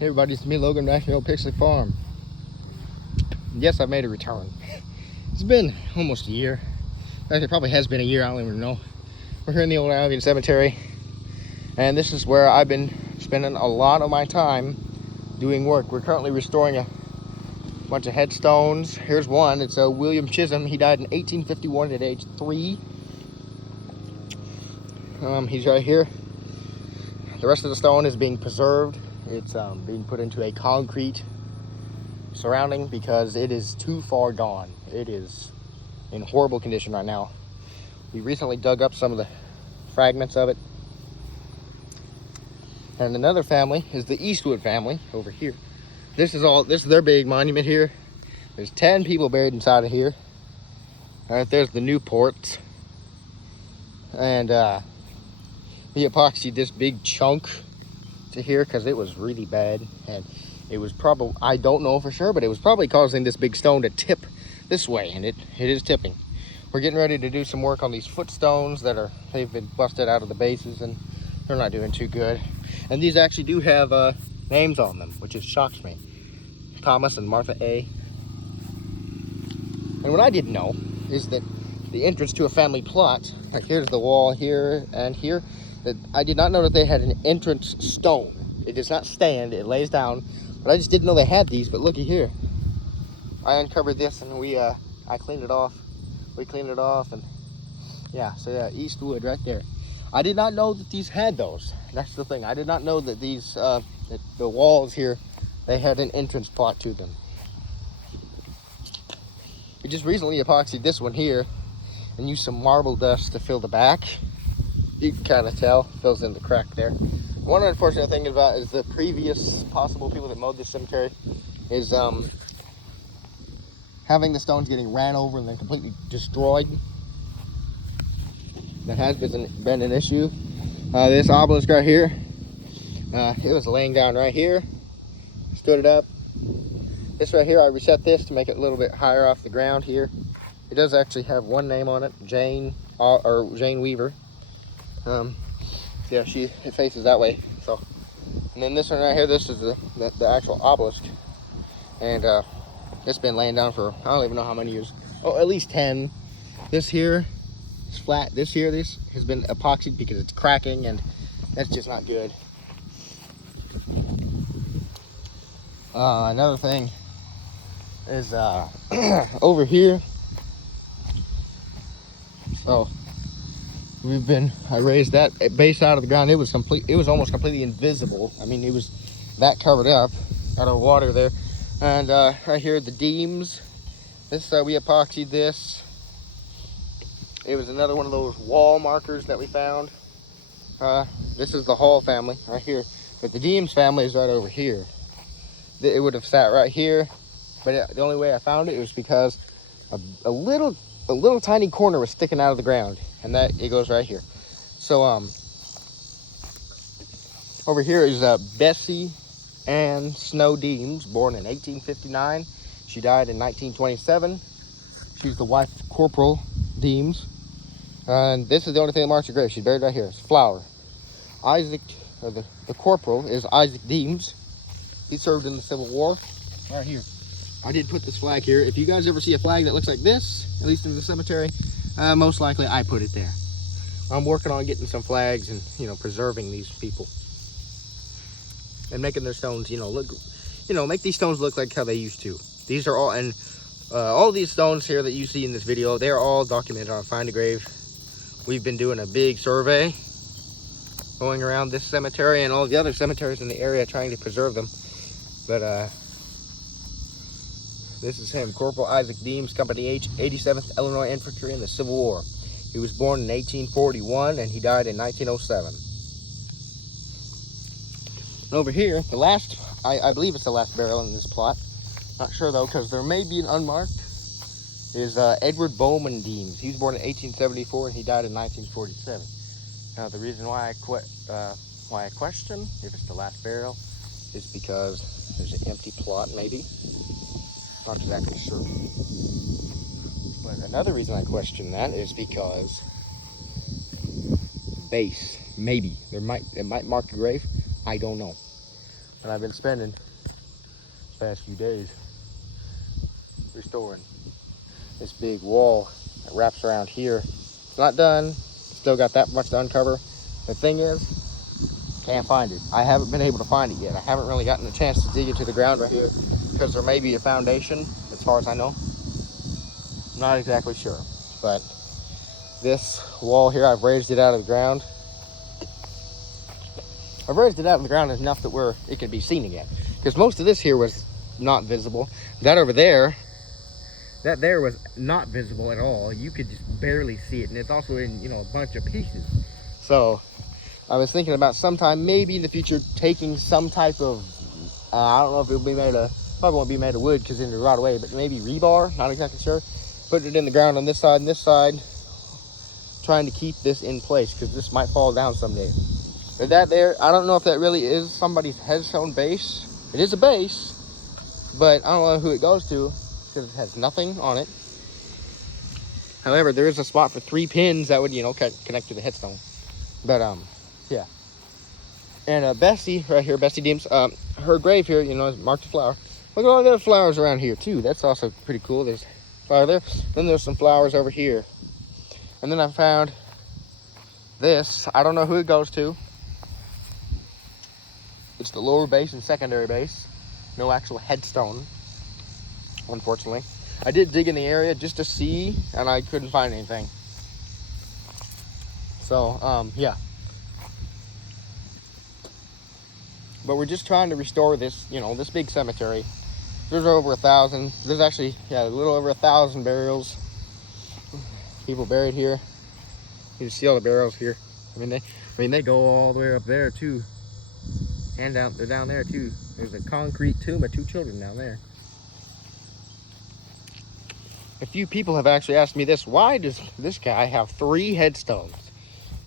Hey everybody, it's me, Logan, back from the old Pixley Farm. Yes, I've made a return. It's been almost a year. Actually, it probably has been a year, I don't even know. We're here in the old Albion cemetery, and this is where I've been spending a lot of my time doing work. We're currently restoring a bunch of headstones. Here's one. It's a William Chisholm. He died in 1851 at age 3. He's right here. The rest of the stone is being preserved. It's being put into a concrete surrounding because it is too far gone. It is in horrible condition right now. We recently dug up some of the fragments of it. And another family is the Eastwood family over here. This is their big monument here. There's 10 people buried inside of here. All right, there's the Newports. And we epoxied this big chunk to here because it was really bad, and it was probably, I don't know for sure, but it was probably causing this big stone to tip this way, and it is tipping. We're getting ready to do some work on these footstones they've been busted out of the bases, and they're not doing too good. And these actually do have names on them, which shocks me. Thomas and Martha A. And what I didn't know is that the entrance to a family plot, like here's the wall here and here, that I did not know that they had an entrance stone. It does not stand, it lays down, but I just didn't know they had these. But looky here, I uncovered this and I cleaned it off. We cleaned it off, and yeah, so yeah, Eastwood right there. I did not know that these had those. That's the thing. I did not know that these, that the walls here, they had an entrance plot to them. We just recently epoxied this one here and used some marble dust to fill the back. You can kind of tell, fills in the crack there. One unfortunate thing about is the previous possible people that mowed this cemetery is having the stones getting ran over and then completely destroyed. That has been an issue. This obelisk right here, it was laying down right here, stood it up. This right here, I reset this to make it a little bit higher off the ground here. It does actually have one name on it, Jane Weaver. Yeah, it faces that way. So, and then this one right here, this is the actual obelisk, and it's been laying down for I don't even know how many years. Oh, at least 10. This here is flat. This has been epoxied because it's cracking, and that's just not good. Another thing is over here. So I raised that base out of the ground. It was almost completely invisible. I mean, it was that covered up out of water there. And right here, the Deems. This we epoxied this. It was another one of those wall markers that we found. This is the Hall family right here, but the Deems family is right over here. It would have sat right here, but the only way I found it was because a little tiny corner was sticking out of the ground, and it goes right here. So over here is Bessie Ann Snow Deems, born in 1859. She died in 1927. She's the wife of Corporal Deems, and this is the only thing that marks her grave. She's buried right here. It's a flower. The corporal is Isaac Deems. He served in the Civil War. Right here. I did put this flag here. If you guys ever see a flag that looks like this, at least in the cemetery, most likely I put it there. I'm working on getting some flags and, preserving these people. And making their stones, make these stones look like how they used to. These are all, and all these stones here that you see in this video, they are all documented on Find a Grave. We've been doing a big survey going around this cemetery and all the other cemeteries in the area trying to preserve them. But this is him, Corporal Isaac Deems, Company H, 87th Illinois Infantry in the Civil War. He was born in 1841 and he died in 1907. And over here, I believe it's the last burial in this plot. Not sure though, because there may be an unmarked, is Edward Bowman Deems. He was born in 1874 and he died in 1947. Now the reason why I question if it's the last burial is because there's an empty plot, maybe. Not exactly sure. But another reason I question that is because base, maybe. It might mark a grave. I don't know. And I've been spending the past few days restoring this big wall that wraps around here. It's not done. Still got that much to uncover. The thing is, can't find it. I haven't been able to find it yet. I haven't really gotten a chance to dig into the ground right here because there may be a foundation, as far as I know. I'm not exactly sure, but this wall here, I've raised it out of the ground. I've raised it out of the ground enough that where it can be seen again, because most of this here was not visible. That over there, that there was not visible at all. You could just barely see it, and it's also in, you know, a bunch of pieces. So I was thinking about sometime maybe in the future taking some type of I don't know if it'll be made of, probably won't be made of wood because it'll rot away, but maybe rebar, not exactly sure. Putting it in the ground on this side and this side, trying to keep this in place because this might fall down someday. But that there, I don't know if that really is somebody's headstone base. It is a base, but I don't know who it goes to because it has nothing on it. However, there is a spot for 3 pins that would, you know, connect to the headstone. But yeah. And Bessie right here, Bessie Deems, her grave here, you know, is marked a flower. Look at all the other flowers around here too. That's also pretty cool. There's a flower there. Then there's some flowers over here. And then I found this. I don't know who it goes to. It's the lower base and secondary base. No actual headstone, unfortunately. I did dig in the area just to see, and I couldn't find anything. So, yeah. But we're just trying to restore this, you know, this big cemetery. There's over 1,000. There's actually, yeah, a little over 1,000 burials. People buried here. You can see all the burials here. I mean, they go all the way up there too, and they're down there too. There's a concrete tomb of 2 children down there. A few people have actually asked me this: why does this guy have 3 headstones?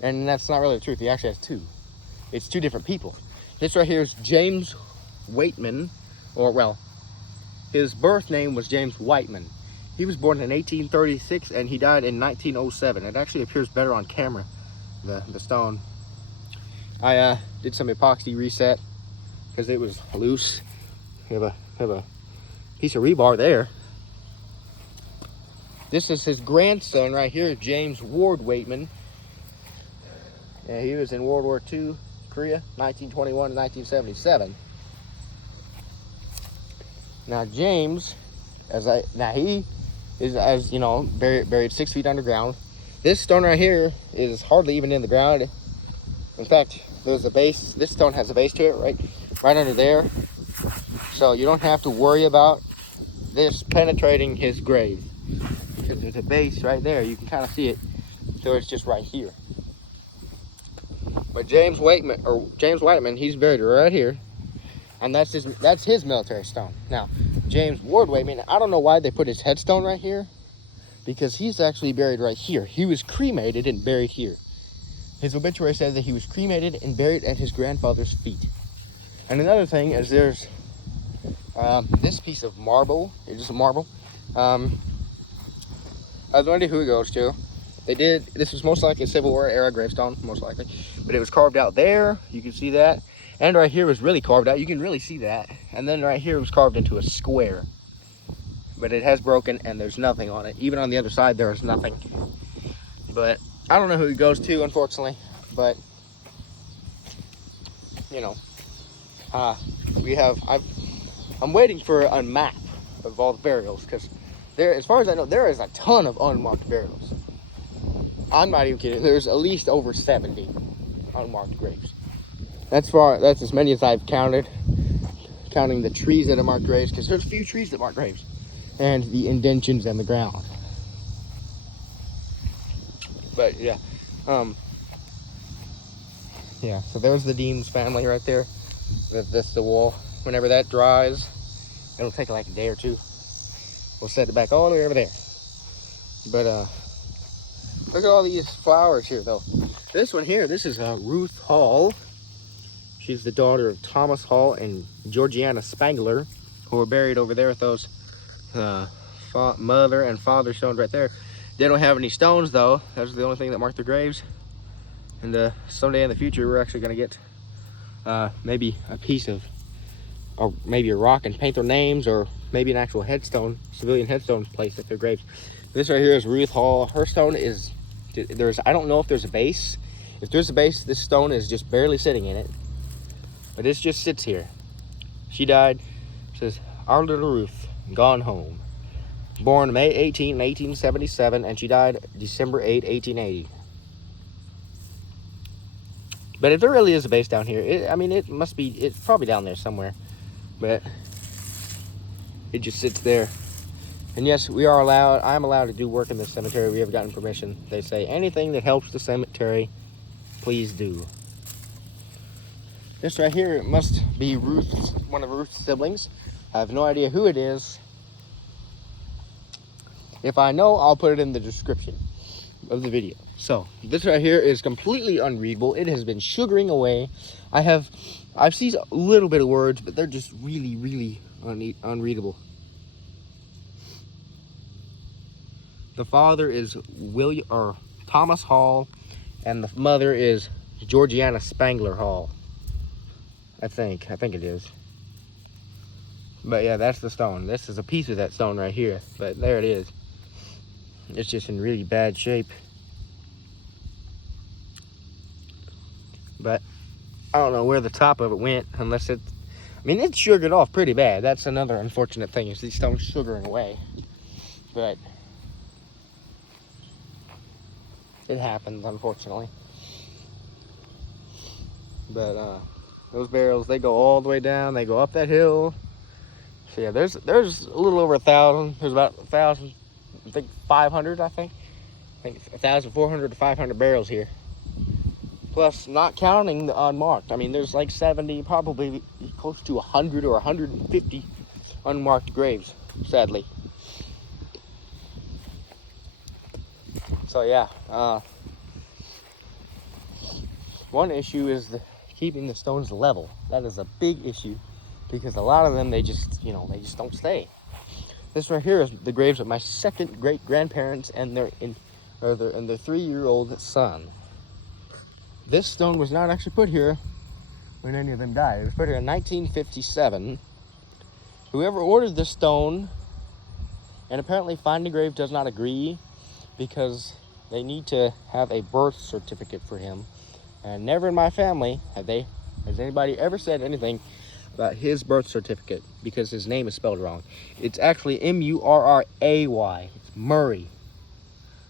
And that's not really the truth. He actually has 2. It's 2 different people. This right here is James Waitman, or well, his birth name was James Whiteman. He was born in 1836 and he died in 1907. It actually appears better on camera, the stone. I did some epoxy reset because it was loose. We have a piece of rebar there. This is his grandson right here, James Ward Waitman. Yeah, he was in World War II, Korea, 1921 to 1977. Now James, he is, as you know, buried 6 feet underground. This stone right here is hardly even in the ground. In fact, there's a base. This stone has a base to it, right under there. So you don't have to worry about this penetrating his grave because there's a base right there. You can kind of see it. So it's just right here. But James Whiteman, he's buried right here, and that's his military stone. Now, James Ward Waitman, I don't know why they put his headstone right here, because he's actually buried right here. He was cremated and buried here. His obituary says that he was cremated and buried at his grandfather's feet. And another thing is there's this piece of marble. It's just a marble. I have no idea who it goes to. This was most likely a Civil War era gravestone, most likely. But it was carved out there. You can see that. And right here was really carved out. You can really see that. And then right here was carved into a square. But it has broken and there's nothing on it. Even on the other side, there is nothing. But I don't know who it goes to, unfortunately. But, you know, I'm waiting for a map of all the burials. Because as far as I know, there is a ton of unmarked burials. I'm not even kidding. There's at least over 70 unmarked graves. That's as many as I've counted, counting the trees that are marked graves, because there's a few trees that mark graves, and the indentions in the ground. But yeah, yeah. So there's the Deems family right there. That's the wall. Whenever that dries, it'll take like a day or 2. We'll set it back all the way over there. But look at all these flowers here, though. This one here, this is Ruth Hall. She's the daughter of Thomas Hall and Georgiana Spangler, who were buried over there with those mother and father stones right there. They don't have any stones, though. That's the only thing that marked their graves. And someday in the future, we're actually going to get maybe a piece of or maybe a rock and paint their names, or maybe an actual headstone, civilian headstone placed at their graves. This right here is Ruth Hall. Her stone is, I don't know if there's a base. If there's a base, this stone is just barely sitting in it. But it just sits here. She died, it says, Our Little Ruth, Gone Home. Born May 18, 1877, and she died December 8, 1880. But if there really is a base down here, I mean, it's probably down there somewhere. But it just sits there. And yes, I'm allowed to do work in this cemetery. We have gotten permission. They say anything that helps the cemetery, please do. This right here, it must be one of Ruth's siblings. I have no idea who it is. If I know, I'll put it in the description of the video. So this right here is completely unreadable. It has been sugaring away. I've seen a little bit of words, but they're just really, really unreadable. The father is Thomas Hall, and the mother is Georgiana Spangler Hall. I think it is. But yeah, that's the stone. This is a piece of that stone right here, but there it is. It's just in really bad shape. But I don't know where the top of it went, unless it's sugared off pretty bad. That's another unfortunate thing, is these stones sugaring away. But it happens, unfortunately. But those barrels, they go all the way down. They go up that hill. So yeah, there's a little over 1,000. There's about 1,000. I think 500. I think 1,400 to 500 barrels here. Plus, not counting the unmarked. I mean, there's like 70, probably close to 100 or 150 unmarked graves, sadly. So yeah, one issue is keeping the stones level. That is a big issue, because a lot of them, they just don't stay. This right here is the graves of my second great grandparents and their 3-year-old son. This stone was not actually put here when any of them died. It was put here in 1957. Whoever ordered this stone, and apparently Find a Grave does not agree, because they need to have a birth certificate for him. And never in my family has anybody ever said anything about his birth certificate, because his name is spelled wrong. It's actually Murray. It's Murray.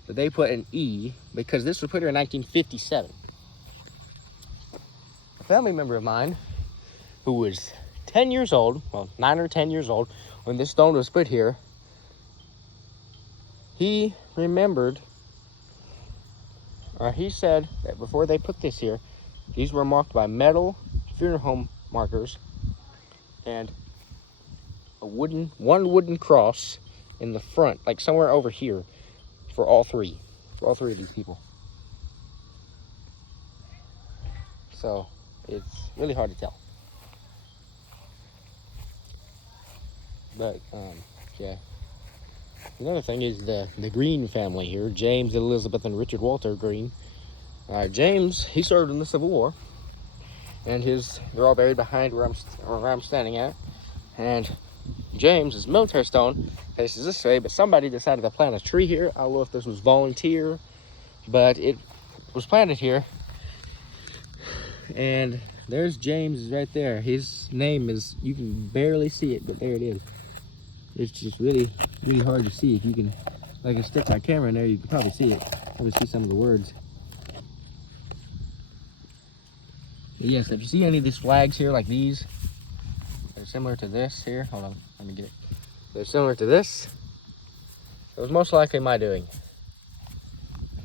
But they put an E because this was put here in 1957. A family member of mine who was 10 years old, well, 9 or 10 years old, when this stone was put here, he remembered, or he said that before they put this here, these were marked by metal funeral home markers and one wooden cross in the front, like somewhere over here, for all three of these people. So it's really hard to tell. But yeah. Another thing is the Green family here, James, Elizabeth, and Richard Walter Green. James, he served in the Civil War, and they're all buried behind where I'm standing at. And James's military stone faces this way, but somebody decided to plant a tree here. I don't know if this was volunteer, but it was planted here. And there's James right there. His name is, you can barely see it, but there it is. It's just really, really hard to see. If you can, like, I stick my camera in there, you can probably see it. Probably see some of the words. But yes, if you see any of these flags here, like these, they're similar to this here. Hold on, let me get it. They're similar to this. It was most likely my doing.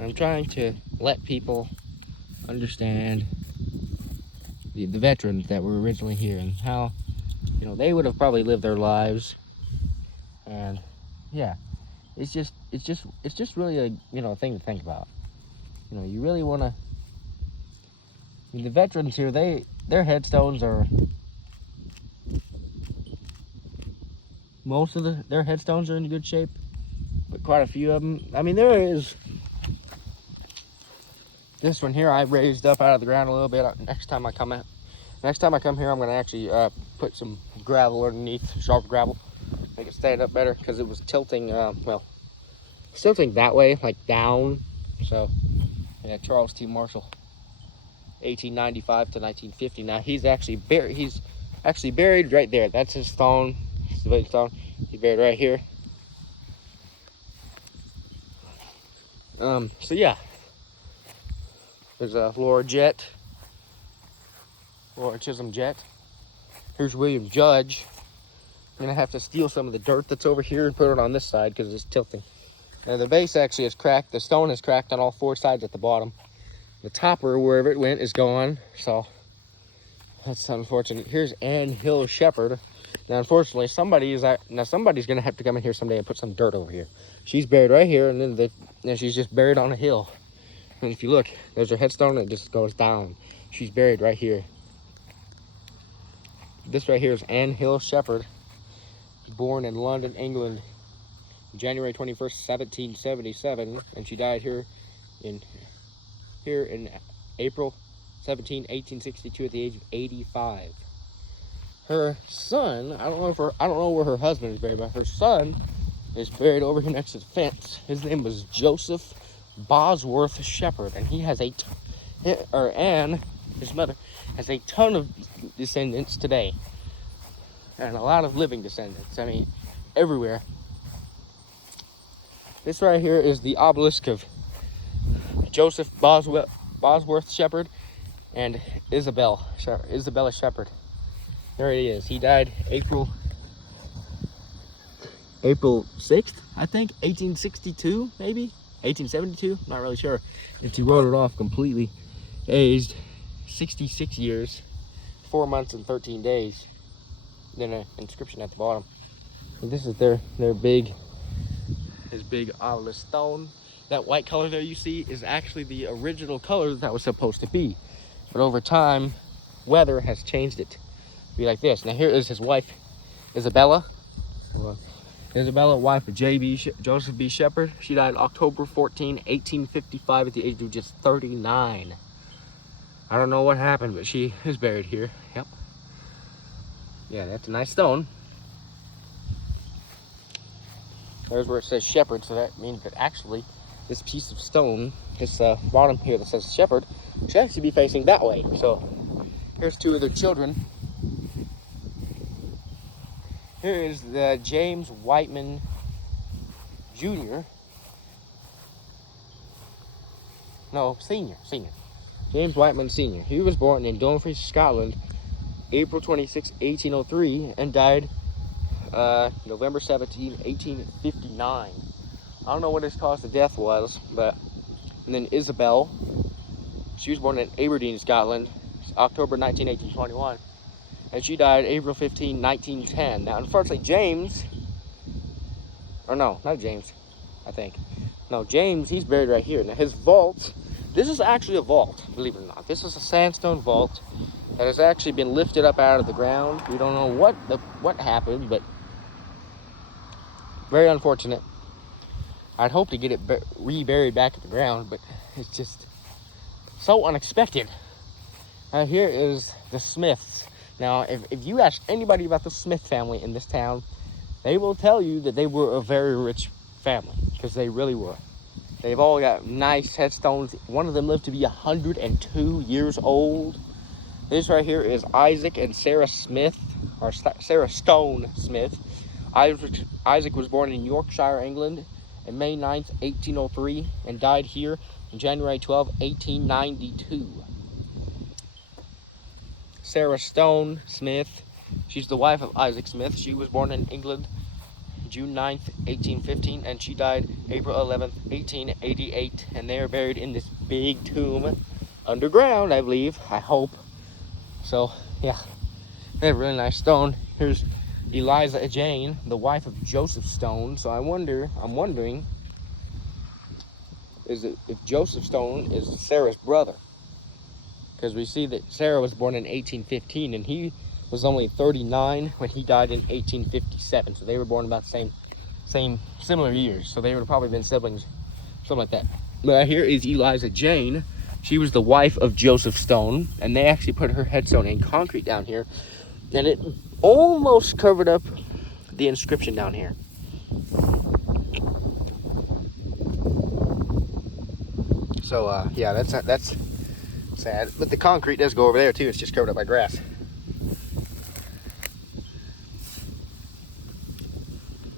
I'm trying to let people understand the veterans that were originally here, and how, they would have probably lived their lives. And yeah, it's just really a thing to think about. You really want to. The veterans here, their headstones are, most of their headstones are in good shape, but quite a few of them. I mean, there is this one here I raised up out of the ground a little bit. Next time I come out, Next time I come here, I'm gonna actually put some gravel underneath, sharp gravel, make it stand up better, because it was tilting, well, tilting that way, like down. So, yeah, Charles T. Marshall, 1895 to 1950. Now he's actually buried right there. That's his stone, civilian stone. He's buried right here. So yeah, there's a Laura Chisholm Jet. Here's William Judge. I'm gonna have to steal some of the dirt that's over here and put it on this side because it's tilting. Now the base actually is cracked. The stone is cracked on all four sides at the bottom. The topper, wherever it went, is gone. So that's unfortunate. Here's Ann Hill Shepherd. Now, unfortunately, somebody's gonna have to come in here someday and put some dirt over here. She's buried right here, and then she's just buried on a hill. And if you look, there's her headstone, and it just goes down. She's buried right here. This right here is Ann Hill Shepherd, born in London, England, January 21st, 1777, and she died here in April 17, 1862, at the age of 85. Her son, I don't know where her husband is buried, but her son is buried over here next to the fence. His name was Joseph Bosworth Shepherd, and he has Anne, his mother, has a ton of descendants today, and a lot of living descendants. I mean, everywhere. This right here is the obelisk of Joseph Bosworth Shepherd and Isabella Shepherd. There he is. He died April 6th, I think, 1862, maybe 1872. Not really sure. And he wrote it off completely. Aged 66 years, 4 months and 13 days. Then an inscription at the bottom. And this is his big obelisk stone. That white color there you see is actually the original color that was supposed to be. But over time, weather has changed it to be like this. Now here is his wife, Isabella. Isabella, wife of Joseph B. Shepherd. She died October 14, 1855 at the age of just 39. I don't know what happened, but she is buried here. Yep. Yeah, that's a nice stone. There's where it says Shepherd, so that means that actually this piece of stone, this bottom here that says Shepherd, should actually be facing that way. So here's two of their children. Here is the James Whiteman Jr. No, Senior. James Whiteman Sr. He was born in Dumfries, Scotland, April 26, 1803, and died November 17, 1859. I don't know what his cause of death was, but... And then Isabel, she was born in Aberdeen, Scotland, October 19, 1821. And she died April 15, 1910. Now, unfortunately, James... Or no, not James, I think. No, James, he's buried right here. Now, his vault... This is actually a vault, believe it or not. This is a sandstone vault that has actually been lifted up out of the ground. We don't know what happened, but very unfortunate. I'd hope to get it reburied back at the ground, but it's just so unexpected. Here is the Smiths. Now, if you ask anybody about the Smith family in this town, they will tell you that they were a very rich family, because they really were. They've all got nice headstones. One of them lived to be 102 years old. This right here is Isaac and Sarah Smith, or Sarah Stone Smith. Isaac was born in Yorkshire, England, on May 9th, 1803, and died here on January 12, 1892. Sarah Stone Smith, she's the wife of Isaac Smith. She was born in England, June 9th, 1815, and she died April 11th, 1888, and they are buried in this big tomb underground, I believe, I hope. So, yeah, they have a really nice stone. Here's Eliza Jane, the wife of Joseph Stone. So I'm wondering, if Joseph Stone is Sarah's brother? Because we see that Sarah was born in 1815, and he was only 39 when he died in 1857. So they were born about the similar years. So they would have probably been siblings, something like that. But here is Eliza Jane, She was the wife of Joseph Stone, and they actually put her headstone in concrete down here, and it almost covered up the inscription down here. So yeah, that's sad. But the concrete does go over there too. It's just covered up by grass.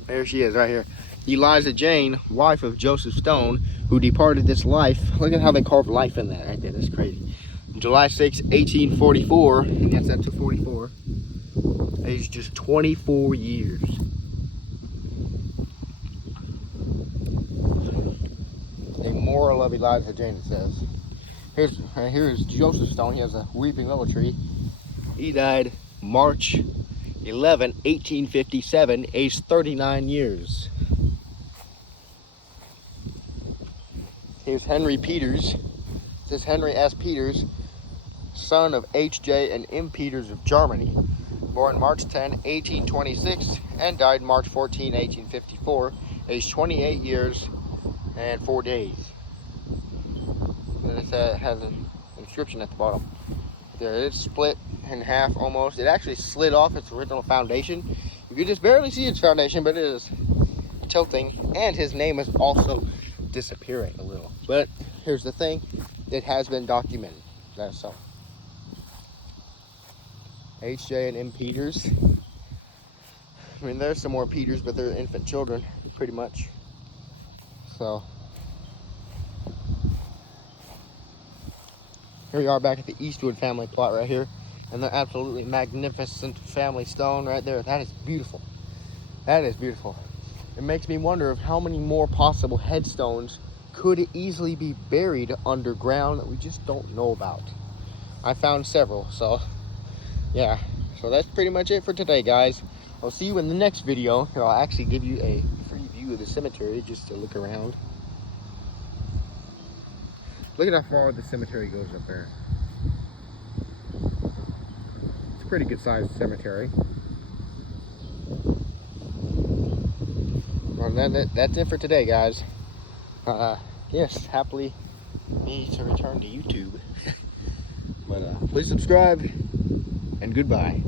There she is right here. Eliza Jane, wife of Joseph Stone, who departed this life. Look at how they carved life in that right there. That's crazy. July 6, 1844. Yes, that's a 44. Aged just 24 years. A moral of Eliza Jane, it says. Here's Joseph Stone. He has a weeping willow tree. He died March 11, 1857, aged 39 years. Here's Henry Peters. It says Henry S. Peters, son of H.J. and M. Peters of Germany, born March 10, 1826, and died March 14, 1854, aged 28 years and 4 days. And it has an inscription at the bottom. There, it's split in half almost. It actually slid off its original foundation. You can just barely see its foundation, but it is tilting, and his name is also disappearing a little. But here's the thing, it has been documented. That's so. H.J. and M. Peters. I mean, there's some more Peters, but they're infant children, pretty much. So here we are back at the Eastwood family plot right here, and the absolutely magnificent family stone right there. That is beautiful. That is beautiful. It makes me wonder of how many more possible headstones could easily be buried underground that we just don't know about. I found several, so yeah. So that's pretty much it for today, guys. I'll see you in the next video. Here, I'll actually give you a free view of the cemetery just to look around. Look at how far the cemetery goes up there. It's a pretty good sized cemetery. Well, that's it for today, guys. Yes, happily me to return to YouTube. But please subscribe, and goodbye.